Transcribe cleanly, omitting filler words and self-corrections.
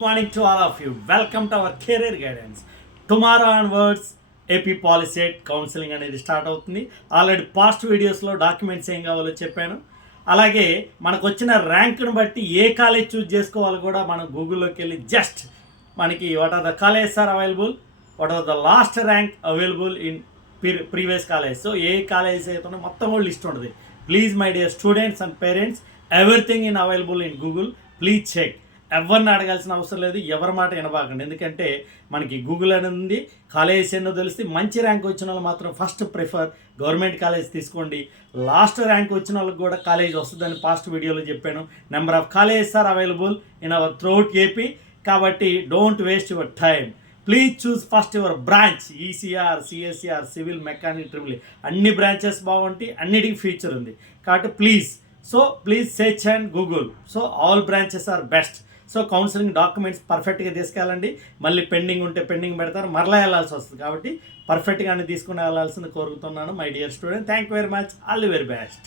Morning to all of you. Welcome to our career guidance. Tomorrow onwards AP POLYCET counselling అనేది start అవుతుంది. Already past వీడియోస్లో documents ఏం కావాలో చెప్పాను. అలాగే మనకు వచ్చిన ర్యాంక్ను బట్టి ఏ కాలేజ్ చూస్ చేసుకోవాలో కూడా మనం గూగుల్లోకి వెళ్ళి జస్ట్ మనకి what are the colleges are available, what are the last rank available in previous college. So ఏ కాలేజెస్ అయితే మొత్తం కూడా లిస్ట్ ఉంటుంది. Please my dear students and parents, everything in available in Google. Please check. ఎవరిని అడగాల్సిన అవసరం లేదు, ఎవరి మాట వినబాకండి. ఎందుకంటే మనకి గూగుల్ అని ఉంది, కాలేజెస్ ఎన్నో తెలిస్తే మంచి ర్యాంక్ వచ్చిన వాళ్ళు మాత్రం ఫస్ట్ ప్రిఫర్ గవర్నమెంట్ కాలేజ్ తీసుకోండి. లాస్ట్ ర్యాంక్ వచ్చిన వాళ్ళకి కూడా కాలేజ్ వస్తుందని పాస్ట్ వీడియోలో చెప్పాను. Number of colleges are available in our throughout AP. కాబట్టి don't waste your time. Please choose first your branch. ఈసీఆర్, సిఎస్సిఆర్, సివిల్, మెకానిక్, ట్రిపుల్ అన్ని బ్రాంచెస్ బాగుంటాయి, అన్నిటికీ ఫ్యూచర్ ఉంది. కాబట్టి please search and Google. So all branches are best. So counselling documents పర్ఫెక్ట్గా తీసుకెళ్ళండి. మళ్ళీ పెండింగ్ ఉంటే పెండింగ్ పెడతారు, మరలా వెళ్ళాల్సి వస్తుంది. కాబట్టి పర్ఫెక్ట్గానే తీసుకుని వెళ్ళాల్సింది కోరుతున్నాను my dear student. Thank you very much. All the very best.